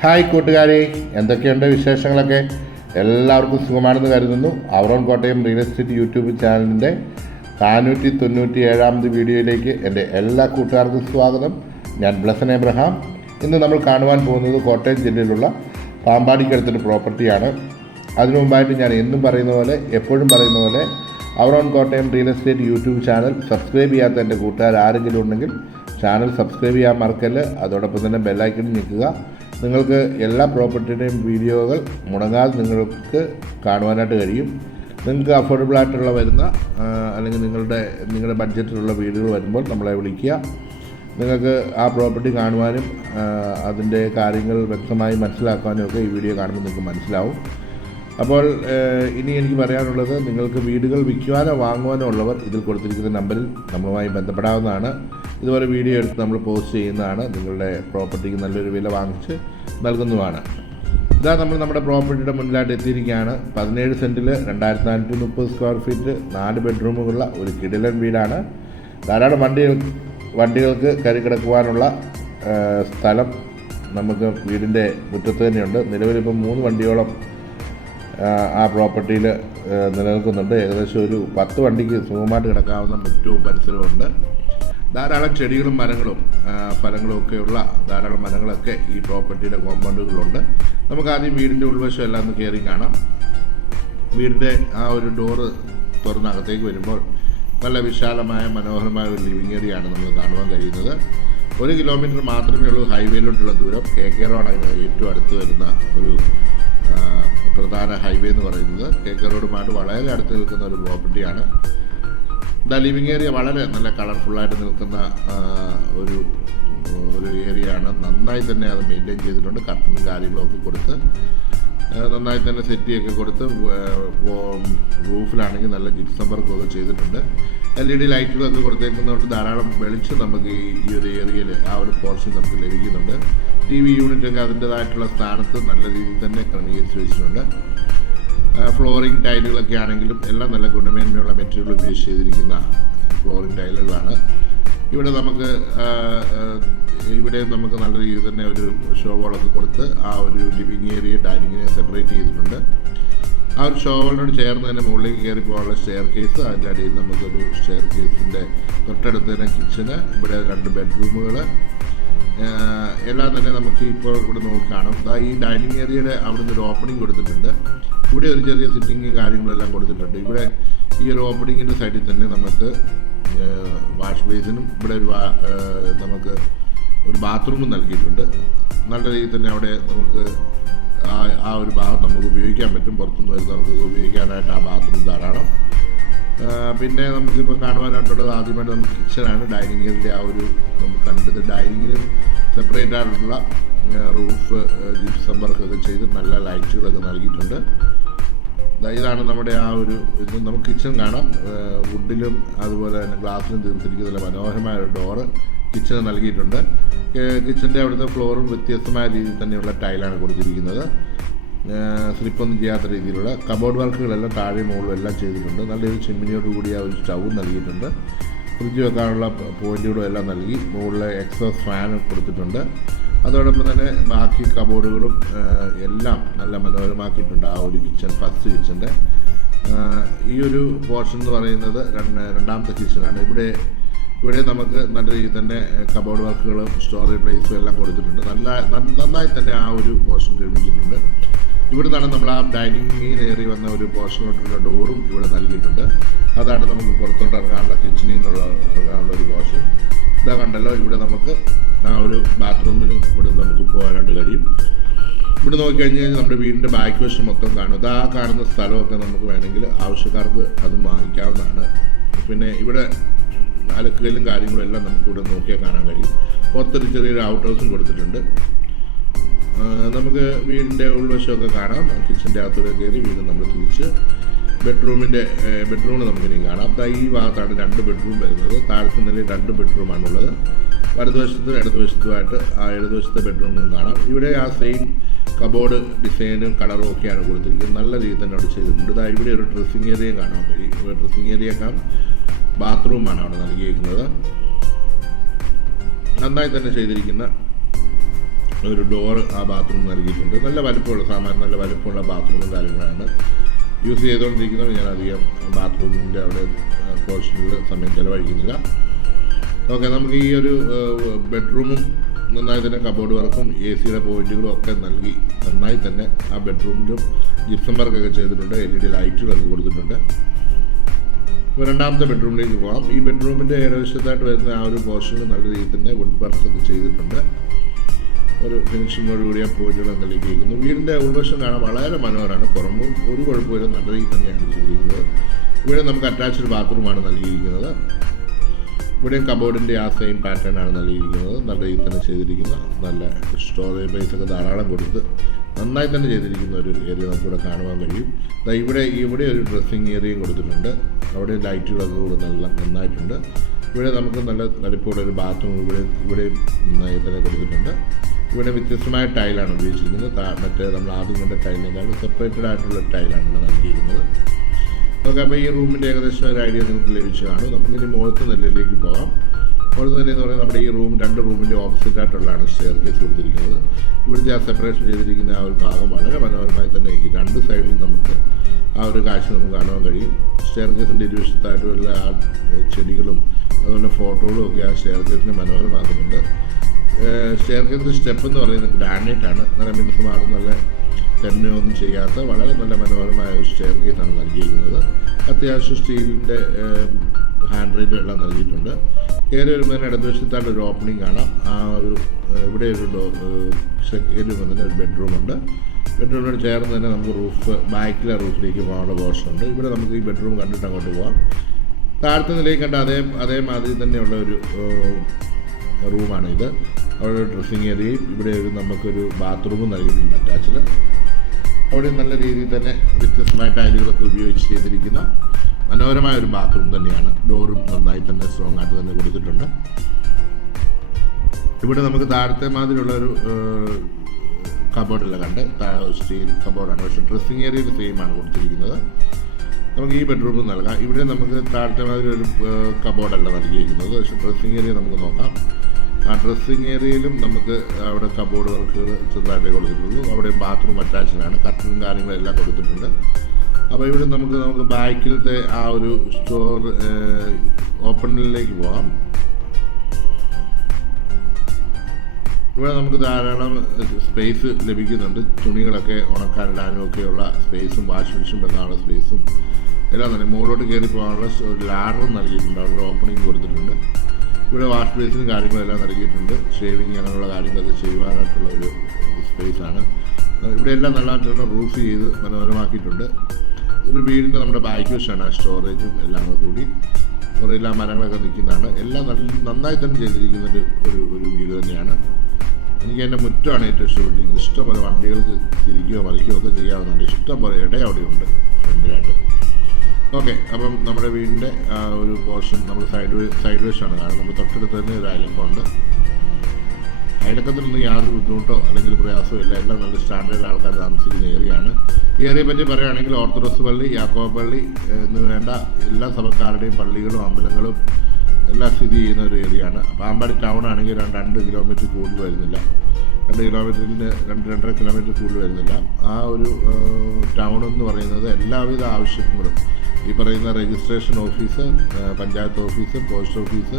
Hi കൂട്ടുകാരെ, എന്തൊക്കെയുണ്ട് വിശേഷങ്ങളൊക്കെ? എല്ലാവർക്കും സുഖമാണെന്ന് കരുതുന്നു. Our own Kottayam real estate YouTube ചാനലിൻ്റെ 497ാമത് വീഡിയോയിലേക്ക് എൻ്റെ എല്ലാ കൂട്ടുകാർക്കും സ്വാഗതം. ഞാൻ ബ്ലസൻ എബ്രഹാം. ഇന്ന് നമ്മൾ കാണുവാൻ പോകുന്നത് കോട്ടയം ജില്ലയിലുള്ള പാമ്പാടിക്കടുത്തൊരു പ്രോപ്പർട്ടിയാണ്. അതിനു മുമ്പായിട്ട് ഞാൻ എന്നും പറയുന്ന പോലെ, എപ്പോഴും പറയുന്ന പോലെ, our own Kottayam real estate YouTube channel subscribe ചെയ്യാത്ത എൻ്റെ കൂട്ടുകാർ ആരെങ്കിലും ഉണ്ടെങ്കിൽ ചാനൽ സബ്സ്ക്രൈബ് ചെയ്യാൻ മറക്കല്ല്. അതോടൊപ്പം തന്നെ ബെല്ലൈക്കണിൽ നിൽക്കുക. നിങ്ങൾക്ക് എല്ലാ പ്രോപ്പർട്ടിയുടെയും വീഡിയോകൾ മുടങ്ങാതെ നിങ്ങൾക്ക് കാണുവാനായിട്ട് കഴിയും. നിങ്ങൾക്ക് അഫോർഡബിൾ ആയിട്ടുള്ള വരുന്ന അല്ലെങ്കിൽ നിങ്ങളുടെ ബഡ്ജറ്റിലുള്ള വീടുകൾ വരുമ്പോൾ നമ്മളെ വിളിക്കുക. നിങ്ങൾക്ക് ആ പ്രോപ്പർട്ടി കാണുവാനും അതിൻ്റെ കാര്യങ്ങൾ വ്യക്തമായി മനസ്സിലാക്കാനും ഒക്കെ ഈ വീഡിയോ കാണുമ്പോൾ നിങ്ങൾക്ക് മനസ്സിലാവും. അപ്പോൾ ഇനി എനിക്ക് പറയാനുള്ളത്, നിങ്ങൾക്ക് വീടുകൾ വിൽക്കുവാനോ വാങ്ങുവാനോ ഉള്ളവർ ഇതിൽ കൊടുത്തിരിക്കുന്ന നമ്പറിൽ നമ്മളുമായി ബന്ധപ്പെടാവുന്നതാണ്. ഇതുപോലെ വീഡിയോ എടുത്ത് നമ്മൾ പോസ്റ്റ് ചെയ്യുന്നതാണ്. നിങ്ങളുടെ പ്രോപ്പർട്ടിക്ക് നല്ലൊരു വില വാങ്ങിച്ച് നൽകുന്നതുമാണ്. ഇതാ നമ്മൾ നമ്മുടെ പ്രോപ്പർട്ടിയുടെ മുന്നിലായിട്ട് എത്തിയിരിക്കുകയാണ്. 17 സെൻറ്റിൽ 2430 സ്ക്വയർ ഫീറ്റ് 4 ബെഡ്റൂമുകളുള്ള ഒരു കിടിലൻ വീടാണ്. ധാരാളം വണ്ടികൾക്ക് കയറി കിടക്കുവാനുള്ള സ്ഥലം നമുക്ക് വീടിൻ്റെ മുറ്റത്ത് തന്നെയുണ്ട്. നിലവിലിപ്പം 3 വണ്ടിയോളം ആ പ്രോപ്പർട്ടിയിൽ നിലനിൽക്കുന്നുണ്ട്. ഏകദേശം ഒരു 10 വണ്ടിക്ക് സുഖമായിട്ട് കിടക്കാവുന്ന മുറ്റവും പരിസരവുമുണ്ട്. ധാരാളം ചെടികളും മരങ്ങളും ഫലങ്ങളും ഒക്കെയുള്ള ധാരാളം മരങ്ങളൊക്കെ ഈ പ്രോപ്പർട്ടിയുടെ കോമ്പൗണ്ടുകളിലുണ്ട്. നമുക്ക് ആദ്യം വീടിൻ്റെ ഉൾവശം എല്ലാം ഒന്ന് കയറി കാണാം. വീടിൻ്റെ ആ ഒരു ഡോറ് തുറന്നകത്തേക്ക് വരുമ്പോൾ നല്ല വിശാലമായ മനോഹരമായ ഒരു ലിവിങ് ഏരിയയാണ് നമ്മൾ കാണുവാൻ കഴിയുന്നത്. 1 കിലോമീറ്റർ മാത്രമേ ഉള്ളൂ ഹൈവേയിലോട്ടുള്ള ദൂരം. KK റോഡാണ് ഏറ്റവും അടുത്ത് വരുന്ന ഒരു പ്രധാന ഹൈവേ എന്ന് പറയുന്നത്. KK റോഡുമായിട്ട് വളരെ അടുത്ത് നിൽക്കുന്ന ഒരു പ്രോപ്പർട്ടിയാണ്. ലിവിങ് ഏരിയ വളരെ നല്ല കളർഫുള്ളായിട്ട് നിൽക്കുന്ന ഒരു ഏരിയയാണ്. നന്നായി തന്നെ അത് മെയിൻറ്റെയിൻ ചെയ്തിട്ടുണ്ട്. കർട്ടനും കാര്യങ്ങളൊക്കെ കൊടുത്ത് നന്നായി തന്നെ സെറ്റിയൊക്കെ കൊടുത്ത് റൂഫിലാണെങ്കിൽ നല്ല ജിപ്സം വർക്കൊക്കെ ചെയ്തിട്ടുണ്ട്. LED ലൈറ്റുകളൊക്കെ കൊടുത്തേക്കുന്നതുകൊണ്ട് ധാരാളം വെളിച്ചം നമുക്ക് ഈ ഒരു ഏരിയയിൽ ആ ഒരു പോർഷൻ നമുക്ക് ലഭിക്കുന്നുണ്ട്. TV യൂണിറ്റൊക്കെ അതിൻ്റേതായിട്ടുള്ള സ്ഥാനത്ത് നല്ല രീതിയിൽ തന്നെ ക്രമീകരിച്ച് വെച്ചിട്ടുണ്ട്. ഫ്ലോറിംഗ് ടൈലുകളൊക്കെ ആണെങ്കിലും എല്ലാം നല്ല ഗുണമേന്മയുള്ള മെറ്റീരിയൽ ഉപയോഗിച്ച് ചെയ്തിരിക്കുന്ന ഫ്ലോറിംഗ് ടൈലുകളാണ്. ഇവിടെ നമുക്ക് നല്ല രീതിയിൽ തന്നെ ഒരു ഷോവോളൊക്കെ കൊടുത്ത് ആ ഒരു ലിവിങ് ഏരിയ ഡൈനിങ്ങിനെ സെപ്പറേറ്റ് ചെയ്തിട്ടുണ്ട്. ആ ഒരു ഷോവോളിനോട് ചേർന്ന് തന്നെ മുകളിലേക്ക് കയറി പോകാനുള്ള സ്റ്റെയർ കേസ്, അതിൻ്റെ അടിയിൽ നമുക്കൊരു സ്റ്റെയർ കേസിൻ്റെ തൊട്ടടുത്ത് തന്നെ കിച്ചന്, ഇവിടെ 2 ബെഡ്റൂമുകൾ എല്ലാം തന്നെ നമുക്ക് ഇപ്പോൾ ഇവിടെ നോക്കി കാണും. ഈ ഡൈനിങ് ഏരിയയുടെ അവിടെ നിന്ന് ഒരു ഓപ്പണിംഗ് കൊടുത്തിട്ടുണ്ട്. ഇവിടെ ഒരു ചെറിയ സിറ്റിങ് കാര്യങ്ങളെല്ലാം കൊടുത്തിട്ടുണ്ട്. ഇവിടെ ഈ ഒരു ഓപ്പണിങ്ങിൻ്റെ സൈഡിൽ തന്നെ നമുക്ക് വാഷ് ബേസിനും ഇവിടെ നമുക്ക് ഒരു ബാത്റൂമും നൽകിയിട്ടുണ്ട്. നല്ല രീതിയിൽ തന്നെ അവിടെ നമുക്ക് ആ ഒരു ഭാഗം നമുക്ക് ഉപയോഗിക്കാൻ പറ്റും. പുറത്തുനിന്ന് വരുന്ന നമുക്ക് ഉപയോഗിക്കാനായിട്ട് ആ ബാത്റൂം ധാരാളം. പിന്നെ നമുക്കിപ്പോൾ കാണുവാനായിട്ടുള്ളത് ആദ്യമായിട്ട് നമുക്ക് കിച്ചണാണ്. ഡൈനിങ് ഏരിയയുടെ ആ ഒരു നമുക്ക് കണ്ടത് ഡൈനിങ്ങിനും സെപ്പറേറ്റ് ആയിട്ടുള്ള റൂഫ് ജിപ്സം വർക്കൊക്കെ ചെയ്ത് നല്ല ലൈറ്റുകളൊക്കെ നൽകിയിട്ടുണ്ട്. ഇതാണ് നമ്മുടെ ആ ഒരു ഇത്. നമുക്ക് കിച്ചൺ കാണാം. വുഡിലും അതുപോലെ തന്നെ ഗ്ലാസ്സിലും തീർത്തിരിക്കുന്ന മനോഹരമായ ഒരു ഡോറ് കിച്ചണ് നൽകിയിട്ടുണ്ട്. കിച്ചൻ്റെ അവിടുത്തെ ഫ്ലോറും വ്യത്യസ്തമായ രീതിയിൽ തന്നെയുള്ള ടൈലാണ് കൊടുത്തിരിക്കുന്നത്. സ്ലിപ്പൊന്നും ചെയ്യാത്ത രീതിയിലുള്ള കബോർഡ് വർക്കുകളെല്ലാം താഴെ മുകളിലും എല്ലാം ചെയ്തിട്ടുണ്ട്. നല്ലൊരു ചിമ്മിനിയോട് കൂടി ആ ഒരു സ്റ്റൗവും നൽകിയിട്ടുണ്ട്. ഫ്രിഡ്ജ് വെക്കാനുള്ള പോയിൻറ്റുകളും എല്ലാം നൽകി. മുകളിൽ എക്സോസ്റ്റ് ഫാനും കൊടുത്തിട്ടുണ്ട്. അതോടൊപ്പം തന്നെ ബാക്കി കബോർഡുകളും എല്ലാം നല്ല മനോഹരമാക്കിയിട്ടുണ്ട്. ആ ഒരു കിച്ചൺ, ഫസ്റ്റ് കിച്ചൻ്റെ ഈ ഒരു പോർഷൻ എന്ന് പറയുന്നത് രണ്ടാമത്തെ കിച്ചനാണ്. ഇവിടെ നമുക്ക് നല്ല രീതിയിൽ തന്നെ കബോർഡ് വർക്കുകളും സ്റ്റോറേജ് പ്ലേസും എല്ലാം കൊടുത്തിട്ടുണ്ട്. നന്നായി തന്നെ ആ ഒരു പോർഷൻ നിർമ്മിച്ചിട്ടുണ്ട്. ഇവിടെ നിന്നാണ് നമ്മൾ ആ ഡൈനിങ്ങിൽ കയറി വന്ന ഒരു പോർഷനോട്ടുള്ള ഡോറും ഇവിടെ നൽകിയിട്ടുണ്ട്. അതാണ് നമുക്ക് പുറത്തോട്ട് ഇറങ്ങാനുള്ള കിച്ചണിൽ നിന്നുള്ള ഇറങ്ങാനുള്ള ഒരു പോർഷൻ. ഇതാ കണ്ടല്ലോ, ഇവിടെ നമുക്ക് ആ ഒരു ബാത്റൂമിനും ഇവിടെ നമുക്ക് പോകാനായിട്ട് കഴിയും. ഇവിടെ നോക്കിക്കഴിഞ്ഞ് കഴിഞ്ഞാൽ നമ്മുടെ വീടിൻ്റെ ബാക്ക് വശം മൊത്തം കാണും. ഇതാ കാണുന്ന സ്ഥലമൊക്കെ നമുക്ക് വേണമെങ്കിൽ ആവശ്യക്കാർക്ക് അത് വാങ്ങിക്കാവുന്നതാണ്. പിന്നെ ഇവിടെ അലക്കുകല്ലും കാര്യങ്ങളും എല്ലാം നമുക്കിവിടെ നോക്കിയാൽ കാണാൻ കഴിയും. പുറത്തൊരു ചെറിയൊരു ഔട്ട് ഹൗസും കൊടുത്തിട്ടുണ്ട്. നമുക്ക് വീടിൻ്റെ ഉൾവശമൊക്കെ കാണാം. കിച്ചൻ്റെ അകത്തൂടെ കയറി വീട് നമ്മൾ തിരിച്ച് ബെഡ്റൂമിൽ നമുക്കിനി കാണാം. ഈ ഭാഗത്താണ് 2 ബെഡ്റൂം വരുന്നത്. താഴത്തെ നിലയിൽ 2 ബെഡ്റൂമാണുള്ളത്. വലതുവശത്തും ഇടതുവശത്തുമായിട്ട് ആ ഇടതുവശത്തെ ബെഡ്റൂമും കാണാം. ഇവിടെ ആ സെയിം കബോർഡ് ഡിസൈനും കളറും ഒക്കെയാണ് കൊടുത്തിരിക്കുന്നത്. നല്ല രീതിയിൽ തന്നെ അവിടെ ചെയ്തിട്ടുണ്ട്. ഇവിടെ ഒരു ഡ്രസ്സിങ് ഏരിയയും കാണാൻ കഴിയും. ഡ്രസ്സിങ് ഏരിയയൊക്കെ ബാത്റൂമാണ് അവിടെ നൽകിയിരിക്കുന്നത്. നന്നായി തന്നെ ചെയ്തിരിക്കുന്ന ഒരു ഡോർ ആ ബാത്റൂം നൽകിയിട്ടുണ്ട്. നല്ല വലുപ്പമുള്ള സാമാന്യം നല്ല വലുപ്പമുള്ള ബാത്റൂമും കാര്യങ്ങളാണ് യൂസ് ചെയ്തുകൊണ്ടിരിക്കുന്നത്. ഞാൻ അധികം ബാത്റൂമിൻ്റെ അവിടെ പോർഷനിൽ സമയം ചിലവഴിക്കുന്നില്ല. ഓക്കെ, നമുക്ക് ഈ ഒരു ബെഡ്റൂമും നന്നായി തന്നെ കബോർഡ് വർക്കും AC-യുടെ പോയിന്റുകളും ഒക്കെ നൽകി നന്നായി തന്നെ ആ ബെഡ്റൂമിലും ജിപ്സം വർക്കൊക്കെ ചെയ്തിട്ടുണ്ട്. LED ലൈറ്റുകളൊക്കെ കൊടുത്തിട്ടുണ്ട്. ഇപ്പോൾ രണ്ടാമത്തെ ബെഡ്റൂമിലേക്ക് പോകാം. ഈ ബെഡ്റൂമിൻ്റെ ഇടവശത്തായിട്ട് വരുന്ന ആ ഒരു പോർഷനിൽ നല്ല രീതിയിൽ തന്നെ വുഡ് വർക്ക്സ് ഒക്കെ ചെയ്തിട്ടുണ്ട്. ഒരു ഫിനിഷിങ്ങോട് കൂടിയ പോയിന്റുകൾ നൽകിയിരിക്കുന്നു. വീടിൻ്റെ ഉൾവശം കാണാൻ വളരെ മനോഹരമാണ്. പുറമും ഒരു കുഴപ്പമില്ല, നല്ല രീതിയിൽ തന്നെയാണ് ചെയ്തിരിക്കുന്നത്. ഇവിടെ നമുക്ക് അറ്റാച്ച്ഡ് ബാത്റൂമാണ് നൽകിയിരിക്കുന്നത്. ഇവിടെയും കബോർഡിൻ്റെ ആ സെയിം പാറ്റേൺ ആണ് നൽകിയിരിക്കുന്നത്. നല്ല രീതിയിൽ തന്നെ ചെയ്തിരിക്കുന്ന നല്ല സ്റ്റോറേജ് സ്പേസ് ഒക്കെ ധാരാളം കൊടുത്ത് നന്നായി തന്നെ ചെയ്തിരിക്കുന്ന ഒരു ഏരിയ നമുക്കിവിടെ കാണുവാൻ കഴിയും. ഇവിടെ ഒരു ഡ്രസ്സിങ് ഏരിയയും കൊടുത്തിട്ടുണ്ട്. അവിടെ ലൈറ്റുകളൊക്കെ കൂടെ നന്നായിട്ടുണ്ട്. ഇവിടെ നമുക്ക് നല്ല വലിപ്പമുള്ള ഒരു ബാത്റൂം ഇവിടെ നന്നായി തന്നെ കൊടുത്തിട്ടുണ്ട്. ഇവിടെ വ്യത്യസ്തമായ ടൈലാണ് ഉപയോഗിച്ചിരിക്കുന്നത്. മറ്റേ നമ്മൾ ആദ്യം കണ്ട ടൈലിനേക്കാൾ സെപ്പറേറ്റഡ് ആയിട്ടുള്ള ടൈലാണ് ഇവിടെ നൽകിയിരിക്കുന്നത്. ഓക്കെ, അപ്പോൾ ഈ റൂമിൻ്റെ ഏകദേശം ഒരു ഐഡിയ നിങ്ങൾക്ക് ലഭിച്ചതാണ്. നമുക്കിനി മുകളിലത്തെ നിലയിലേക്ക് പോകാം. മുകളിലത്തെ നില എന്ന് പറയുന്നത് നമ്മുടെ ഈ രണ്ട് റൂമിൻ്റെ ഓപ്പോസിറ്റ് ആയിട്ടുള്ളതാണ് സ്റ്റെയർ കേസ് കൊടുത്തിരിക്കുന്നത്. ഇവിടുത്തെ ആ സെപ്പറേഷൻ ചെയ്തിരിക്കുന്ന ആ ഒരു ഭാഗം വളരെ മനോഹരമായി തന്നെ ഈ രണ്ട് സൈഡിലും നമുക്ക് ആ ഒരു കാഴ്ച നമുക്ക് കാണാൻ കഴിയും. സ്റ്റെയർ കേസിൻ്റെ ഇരുവശത്തായിട്ടുള്ള ആ ചെടികളും അതുപോലെ ഫോട്ടോകളും ഒക്കെ ആ സ്റ്റെയർ കേസിനെ മനോഹരമാക്കുന്നുണ്ട്. സ്റ്റെയർ കേസിൻ്റെ സ്റ്റെപ്പ് എന്ന് പറയുന്നത് ഗ്രാനൈറ്റാണ്. നല്ല മിനുസമാർന്ന് നല്ല തെന്നൊന്നും ചെയ്യാത്ത വളരെ നല്ല മനോഹരമായ ഒരു സ്റ്റെയർ കേസാണ് നൽകിയിരിക്കുന്നത്. അത്യാവശ്യം സ്റ്റീലിൻ്റെ ഹാൻഡ് റെയിലും എല്ലാം നൽകിയിട്ടുണ്ട്. കയറി വരുന്നതിന് ഇടതുവശത്തായിട്ട് ഒരു ഓപ്പണിംഗ് കാണാം. ആ ഒരു ഇവിടെ ഒരു കയറി വരുന്നതിന് ഒരു ബെഡ്റൂമുണ്ട്. ബെഡ്റൂമിനോട് ചേർന്ന് തന്നെ നമുക്ക് ബാക്കിലെ റൂഫിലേക്ക് പോകാനുള്ള പോർഷനുണ്ട്. ഇവിടെ നമുക്ക് ഈ ബെഡ്റൂം കണ്ടിട്ട് അങ്ങോട്ട് പോകാം. താഴത്തെ നിലയിൽ കണ്ട അതേമാതിരി തന്നെയുള്ള ഒരു റൂമാണ് ഇത്. അവിടെ ഒരു ഡ്രസ്സിങ് ഏരിയയും ഇവിടെ നമുക്കൊരു ബാത്റൂമും നൽകിയിട്ടുണ്ട് അറ്റാച്ച്ഡ്. അവിടെ നല്ല രീതിയിൽ തന്നെ വ്യത്യസ്തമായ ടൈലുകളൊക്കെ ഉപയോഗിച്ച് ചെയ്തിരിക്കുന്ന മനോഹരമായ ഒരു ബാത്റൂം തന്നെയാണ്. ഡോറും നന്നായി തന്നെ സ്ട്രോങ് ആയിട്ട് തന്നെ കൊടുത്തിട്ടുണ്ട്. ഇവിടെ നമുക്ക് താഴത്തെ മാതിരിയുള്ളൊരു കബോർഡെല്ലാം കണ്ട് സ്റ്റീൽ കബോർഡാണ്. പക്ഷേ ഡ്രസ്സിങ് ഏരിയയിൽ സെയിമാണ് കൊടുത്തിരിക്കുന്നത്. നമുക്ക് ഈ ബെഡ്റൂമിൽ നൽകാം. ഇവിടെ നമുക്ക് താഴത്തെ മാതിരി ഒരു കബോർഡല്ല നൽകിയിരിക്കുന്നത്. പക്ഷേ ഡ്രസ്സിങ് ഏരിയ നമുക്ക് നോക്കാം. ആ ഡ്രസ്സിങ് ഏരിയയിലും നമുക്ക് അവിടെ കബോർഡ് വർക്കുകൾ ചെറുതായിട്ടേ കൊടുത്തിട്ടുള്ളൂ. അവിടെ ബാത്റൂം അറ്റാച്ച്ഡാണ്. കർട്ടനും കാര്യങ്ങളെല്ലാം കൊടുത്തിട്ടുണ്ട്. അപ്പോൾ ഇവിടെ നമുക്ക് ബാക്കിലത്തെ ആ ഒരു സ്റ്റോർ ഓപ്പണിലേക്ക് പോകാം. ഇവിടെ നമുക്ക് ധാരാളം സ്പേസ് ലഭിക്കുന്നുണ്ട്. തുണികളൊക്കെ ഉണക്കാനിടാനും ഒക്കെയുള്ള സ്പേസും വാഷിംഗ് മെഷീൻ വെക്കാനുള്ള സ്പേസും എല്ലാം തന്നെ. മുകളിലോട്ട് കയറി പോകാനുള്ള ഒരു ലാഡറും നൽകിയിട്ടുണ്ട്. അവിടെ ഓപ്പണിംഗ് കൊടുത്തിട്ടുണ്ട്. ഇവിടെ വാഷ് ബേസിനും കാര്യങ്ങളെല്ലാം നൽകിയിട്ടുണ്ട്. ഷേവിങ് അങ്ങനെയുള്ള കാര്യങ്ങളൊക്കെ ചെയ്യുവാനായിട്ടുള്ള ഒരു സ്പേസാണ്. ഇവിടെ എല്ലാം നല്ലതായിട്ടുള്ള റൂഫ് ചെയ്ത് മനോഹരമാക്കിയിട്ടുണ്ട്. ഒരു വീടിൻ്റെ നമ്മുടെ ബാക്ക് വശമാണ് സ്റ്റോറേജും എല്ലാം കൂടി. കുറേയെല്ലാം മരങ്ങളൊക്കെ നിൽക്കുന്നതാണ്. എല്ലാം നന്നായി തന്നെ ചെയ്തിരിക്കുന്ന ഒരു വീട് തന്നെയാണ്. എനിക്ക് എൻ്റെ മുറ്റമാണ് ഏറ്റവും ഇഷ്ടപ്പെട്ടിരിക്കുന്നത്. ഇഷ്ടംപോലെ വണ്ടികൾക്ക് തിരിക്കുകയോ മറിക്കുകയോ ഒക്കെ ചെയ്യാവുന്നതാണ്. ഇഷ്ടംപോലെ ഇട അവിടെയുണ്ട് ഫ്രണ്ടിലായിട്ട്. ഓക്കെ, അപ്പം നമ്മുടെ വീടിൻ്റെ ഒരു പോർഷൻ നമ്മൾ സൈഡ് വശമാണ് കാണുന്നത്. നമ്മൾ തൊട്ടടുത്ത് തന്നെ ഒരു അയലക്കമുണ്ട്. അയലക്കത്തിനൊന്നും യാതൊരു ബുദ്ധിമുട്ടോ അല്ലെങ്കിൽ പ്രയാസമോ ഇല്ല. എല്ലാം നല്ല സ്റ്റാൻഡേർഡ് ആൾക്കാർ താമസിക്കുന്ന ഏരിയയാണ്. ഈ ഏരിയയെ പറ്റി പറയുകയാണെങ്കിൽ ഓർത്തഡോക്സ് പള്ളി, യാക്കോബ പള്ളി എന്ന് വേണ്ട എല്ലാ സഭക്കാരുടെയും പള്ളികളും അമ്പലങ്ങളും എല്ലാം സ്ഥിതി ചെയ്യുന്ന ഒരു ഏരിയയാണ്. പാമ്പാടി ടൗൺ ആണെങ്കിൽ 2 കിലോമീറ്റർ കൂടുതൽ വരുന്നില്ല. 2 കിലോമീറ്ററിന് 2-2.5 കിലോമീറ്റർ കൂടുതൽ വരുന്നില്ല. ആ ഒരു ടൗൺ എന്ന് പറയുന്നത് എല്ലാവിധ ആവശ്യങ്ങളും ഈ പറയുന്ന registration office, panchayat office, post office,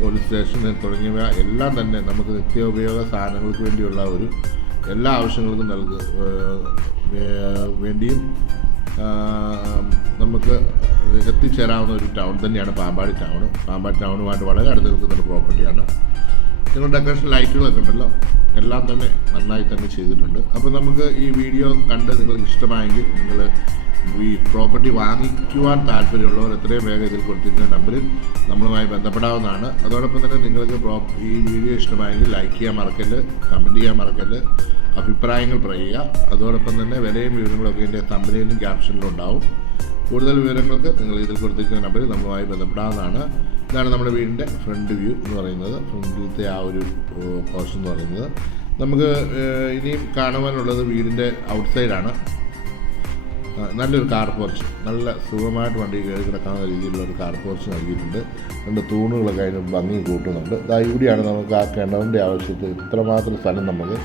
police station തുടങ്ങിയവ എല്ലാം തന്നെ നമുക്ക് നിത്യോപയോഗ സാധനങ്ങൾക്ക് വേണ്ടിയുള്ള എല്ലാ ആവശ്യങ്ങൾക്കും വേണ്ടിയും നമുക്ക് എത്തിച്ചേരാവുന്ന ഒരു ടൗൺ തന്നെയാണ് പാമ്പാടി ടൗൺ. പാമ്പാടി ടൗണുമായിട്ട് വളരെ അടുത്ത് നിൽക്കുന്ന ഒരു പ്രോപ്പർട്ടിയാണ്. നിങ്ങൾ ഡെക്കറേഷൻ ലൈറ്റുകളൊക്കെ ഉണ്ടല്ലോ, എല്ലാം തന്നെ നന്നായി തന്നെ ചെയ്തിട്ടുണ്ട്. അപ്പോൾ നമുക്ക് ഈ വീഡിയോ കണ്ട് നിങ്ങൾക്ക് ഇഷ്ടമായെങ്കിൽ നിങ്ങൾ ഈ പ്രോപ്പർട്ടി വാങ്ങിക്കുവാൻ താല്പര്യമുള്ളവർ എത്രയും വേഗം ഇതിൽ കൊടുത്തിരിക്കുന്ന നമ്പറിൽ നമ്മളുമായി ബന്ധപ്പെടാവുന്നതാണ്. അതോടൊപ്പം തന്നെ നിങ്ങൾക്ക് ഈ വീഡിയോ ഇഷ്ടമായെങ്കിൽ ലൈക്ക് ചെയ്യാൻ മറക്കല്ല്, കമൻറ്റ് ചെയ്യാൻ മറക്കല്ല്, അഭിപ്രായങ്ങൾ പറയുക. അതോടൊപ്പം തന്നെ വിലയും വിവരങ്ങളൊക്കെ ഇതിൻ്റെ തമ്പനിയിലും ക്യാപ്ഷനിലും ഉണ്ടാവും. കൂടുതൽ വിവരങ്ങൾക്ക് നിങ്ങൾ ഇതിൽ കൊടുത്തിരിക്കുന്ന നമ്പറിൽ നമ്മളുമായി ബന്ധപ്പെടാവുന്നതാണ്. ഇതാണ് നമ്മുടെ വീടിൻ്റെ ഫ്രണ്ട് വ്യൂ എന്ന് പറയുന്നത്, ഫ്രണ്ടിലത്തെ ആ ഒരു പോർഷൻ എന്ന് പറയുന്നത്. നമുക്ക് ഇനിയും കാണുവാനുള്ളത് വീടിൻ്റെ ഔട്ട്സൈഡാണ്. നല്ലൊരു കാർ പോർച്ച്, നല്ല സുഖമായിട്ട് വണ്ടി കയറി കിടക്കാവുന്ന രീതിയിലുള്ള ഒരു കാർ പോർച്ച് നൽകിയിട്ടുണ്ട്. 2 തൂണുകളൊക്കെ അതിന് ഭംഗി കൂട്ടുന്നുണ്ട്. ഇവിടെയാണ് നമുക്ക് ആ കിണറിൻ്റെ ആവശ്യത്തിൽ ഇത്രമാത്രം സ്ഥലം നമുക്ക്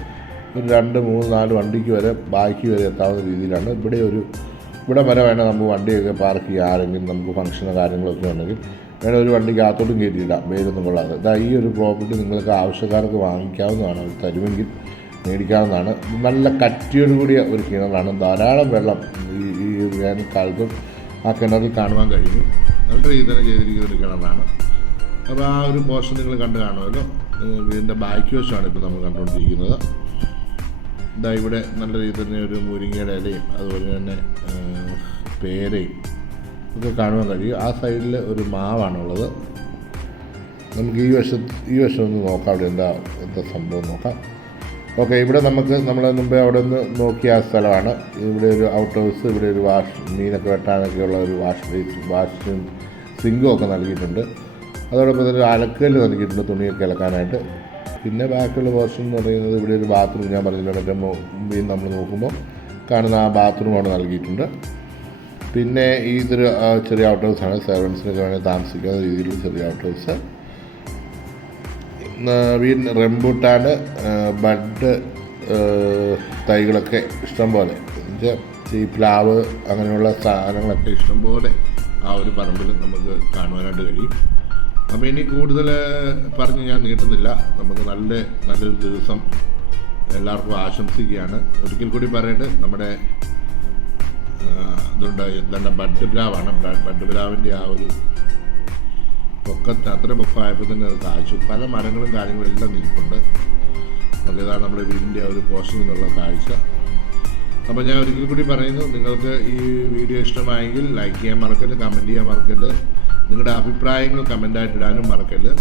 ഒരു 2, 3, 4 വണ്ടിക്ക് വരെ ബാക്കി വരെ എത്താവുന്ന രീതിയിലാണ്. ഇവിടെ വരെ വേണം നമുക്ക് വണ്ടിയൊക്കെ പാർക്ക് ചെയ്യാൻ. ആരെങ്കിലും നമുക്ക് ഫംഗ്ഷനോ കാര്യങ്ങളൊക്കെ ഉണ്ടെങ്കിൽ വേണം ഒരു വണ്ടിക്ക് അകത്തോട്ടും കയറ്റിയിടാം, വെയിലൊന്നും കൊള്ളാതെ. ഈ ഒരു പ്രോപ്പർട്ടി നിങ്ങൾക്ക് ആവശ്യക്കാർക്ക് വാങ്ങിക്കാവുന്നതാണ്, അവർ തരുമെങ്കിൽ മേടിക്കാവുന്നതാണ്. നല്ല കട്ടിയോട് കൂടിയ ഒരു കിണറാണ്. ധാരാളം വെള്ളം ഈ വേനൽക്കാലത്തും ആ കിണറിൽ കാണുവാൻ കഴിയും. നല്ല രീതിയിൽ തന്നെ ചെയ്തിരിക്കുന്ന ഒരു കിണറാണ്. അപ്പോൾ ആ ഒരു പോർഷൻ നിങ്ങൾ കണ്ടു കാണുമല്ലോ. വീടിൻ്റെ ബാക്ക് വശമാണ് ഇപ്പോൾ നമ്മൾ കണ്ടുകൊണ്ടിരിക്കുന്നത്. ഇവിടെ നല്ല രീതിയിൽ തന്നെ ഒരു മുരിങ്ങയുടെ ഇലയും അതുപോലെ തന്നെ പേരയും ഒക്കെ കാണുവാൻ കഴിയും. ആ സൈഡിൽ ഒരു മാവാണുള്ളത്. നമുക്ക് ഈ വശം ഒന്ന് നോക്കാം, അവിടെ എന്താ സംഭവം നോക്കാം. ഓക്കെ, ഇവിടെ നമ്മൾ മുമ്പേ അവിടെ നിന്ന് നോക്കിയ ആ സ്ഥലമാണ്. ഇവിടെ ഒരു ഔട്ട് ഹൗസ്, ഇവിടെ ഒരു മീനൊക്കെ വെട്ടാനൊക്കെയുള്ള ഒരു വാഷ് സിങ്കും ഒക്കെ നൽകിയിട്ടുണ്ട്. അതോടൊപ്പം തന്നെ അലക്കല് നൽകിയിട്ടുണ്ട് തുണിയൊക്കെ അലക്കാനായിട്ട്. പിന്നെ ബാക്കിയുള്ള പോർഷൻ എന്ന് പറയുന്നത് ഇവിടെ ഒരു ബാത്റൂം, ഞാൻ പറഞ്ഞില്ല മറ്റേ മുമ്പിൽ നമ്മൾ നോക്കുമ്പോൾ കാണുന്ന ആ ബാത്റൂം അവിടെ നൽകിയിട്ടുണ്ട്. പിന്നെ ഇതൊരു ചെറിയ ഔട്ട് ഹൗസാണ്, സെർവൻസിനൊക്കെ വേണമെങ്കിൽ താമസിക്കാവുന്ന രീതിയിലുള്ള ചെറിയ ഔട്ട് ഹൗസ്. വീടിന് റംബൂട്ടാൻ ബഡ് തൈകളൊക്കെ ഇഷ്ടംപോലെ, ഈ പ്ലാവ് അങ്ങനെയുള്ള സാധനങ്ങളൊക്കെ ഇഷ്ടംപോലെ ആ ഒരു പറമ്പിൽ നമുക്ക് കാണുവാനായിട്ട് കഴിയും. അപ്പോൾ ഇനി കൂടുതൽ പറഞ്ഞ് ഞാൻ നീട്ടുന്നില്ല. നമുക്ക് നല്ലൊരു ദിവസം എല്ലാവർക്കും ആശംസിക്കുകയാണ്. ഒരിക്കൽ കൂടി പറയട്ടെ, നമ്മുടെ ഇതുണ്ട് ബഡ് പ്ലാവാണ്. ബഡ് പ്ലാവിൻ്റെ ആ ഒരു പൊക്കത്ത് അത്ര പൊക്കമായപ്പോൾ തന്നെ അത് കാഴ്ച പല മരങ്ങളും കാര്യങ്ങളും എല്ലാം നിൽപ്പുണ്ട്. അപ്പോൾ ഇതാണ് നമ്മുടെ വീടിൻ്റെ ആ ഒരു പോസ്റ്റിൽ നിന്നുള്ള കാഴ്ച. അപ്പോൾ ഞാൻ ഒരിക്കൽ കൂടി പറയുന്നു, നിങ്ങൾക്ക് ഈ വീഡിയോ ഇഷ്ടമായെങ്കിൽ ലൈക്ക് ചെയ്യാൻ മറക്കരുത്, കമൻറ്റ് ചെയ്യാൻ മറക്കരുത്, നിങ്ങളുടെ അഭിപ്രായങ്ങൾ കമൻ്റായിട്ട് ഇടാനും മറക്കരുത്.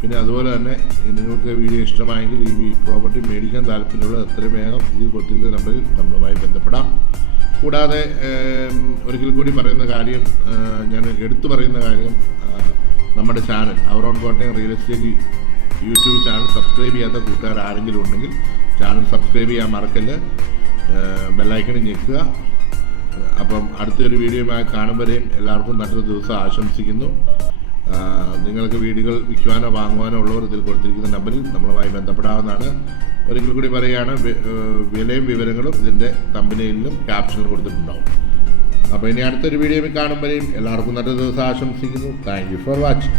പിന്നെ അതുപോലെ തന്നെ നിങ്ങൾക്ക് വീഡിയോ ഇഷ്ടമായെങ്കിൽ ഈ പ്രോപ്പർട്ടി മേടിക്കാൻ താല്പര്യമുള്ള എത്രയും വേഗം ഇത് കൊടുത്തിരിക്കുന്ന നമ്പറിൽ നമ്മളുമായി ബന്ധപ്പെടാം. കൂടാതെ ഒരിക്കൽ കൂടി പറയുന്ന കാര്യം, ഞാൻ എടുത്തു പറയുന്ന കാര്യം, നമ്മുടെ channel our own Kottayam real estate YouTube channel subscribe ചെയ്യാത്ത കൂട്ടുകാർ ആരെങ്കിലും ഉണ്ടെങ്കിൽ ചാനൽ സബ്സ്ക്രൈബ് ചെയ്യാൻ മറക്കല്ല്, ബെല്ലൈക്കണിൽ ഞെക്കുക. അപ്പം അടുത്തൊരു വീഡിയോയുമായി കാണുമ്പോഴേയും എല്ലാവർക്കും നല്ലൊരു ദിവസം ആശംസിക്കുന്നു. നിങ്ങൾക്ക് വീടുകൾ വിൽക്കുവാനോ വാങ്ങുവാനോ ഉള്ളവർ ഇതിൽ കൊടുത്തിരിക്കുന്ന നമ്പറിൽ നമ്മളുമായി ബന്ധപ്പെടാവുന്നതാണ്. ഒരിക്കൽ കൂടി പറയുകയാണ്, വിലയും വിവരങ്ങളും ഇതിൻ്റെ തമ്പനെയിലും ക്യാപ്ഷനിലും കൊടുത്തിട്ടുണ്ടാവും. അപ്പോൾ ഇനി അടുത്തൊരു വീഡിയോയിൽ കാണുമ്പോഴേയും എല്ലാവർക്കും നല്ലൊരു ദിവസം ആശംസിക്കുന്നു. Thank you for watching.